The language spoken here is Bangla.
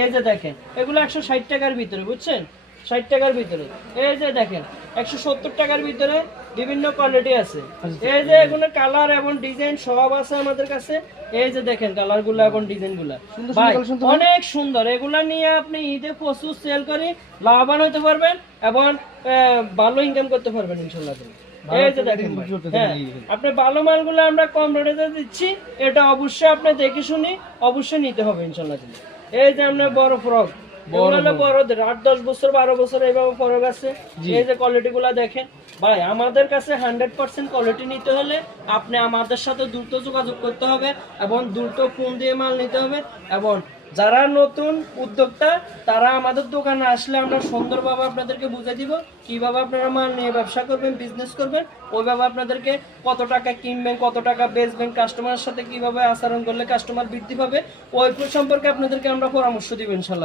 এই যে দেখেন এগুলো 160 টাকার ভিতরে, বুঝছেন? 60 টাকার ভিতরে। এই যে দেখেন 170 টাকার ভিতরে বিভিন্ন কোয়ালিটি আছে। এই যে এগুলো কালার এবং ডিজাইন সব আছে আমাদের কাছে। এই যে দেখেন কালারগুলো এবং ডিজাইনগুলো ভাই অনেক সুন্দর। এগুলা নিয়ে আপনি ঈদে প্রচুর সেল করে লাভবান হতে পারবেন এবং ভালো ইনকাম করতে পারবেন ইনশাআল্লাহ। এই যে দেখেন আপনি ভালো মালগুলো আমরা কম রেটে দিচ্ছি, এটা অবশ্যই আপনি দেখে শুনি অবশ্যই নিতে হবে ইনশাআল্লাহ। এই যে আমরা বড় ফ্রক, বড়দের 8-10 বছর 12 বছর এইভাবে ফরক আছে। এই যে কোয়ালিটি গুলা দেখেন ভাই, আমাদের কাছে 100% কোয়ালিটি নিতে হলে আপনি আমাদের সাথে দ্রুত যোগাযোগ করতে হবে এবং দ্রুত ফোন দিয়ে মাল নিতে হবে। এবং যারা নতুন উদ্যোক্তা তারা আমাদের দোকানে আসলে আমরা সুন্দরভাবে আপনাদেরকে বুঝিয়ে দিব কিভাবে আপনারা মাল নিয়ে ব্যবসা করবেন, বিজনেস করবেন। ওইভাবে আপনাদেরকে কত টাকা কিনবেন, কত টাকা বেচবেন, কাস্টমারের সাথে কিভাবে আচরণ করলে কাস্টমার বৃদ্ধি পাবে, ওই সম্পর্কে আপনাদেরকে আমরা পরামর্শ দিব ইনশাআল্লাহ।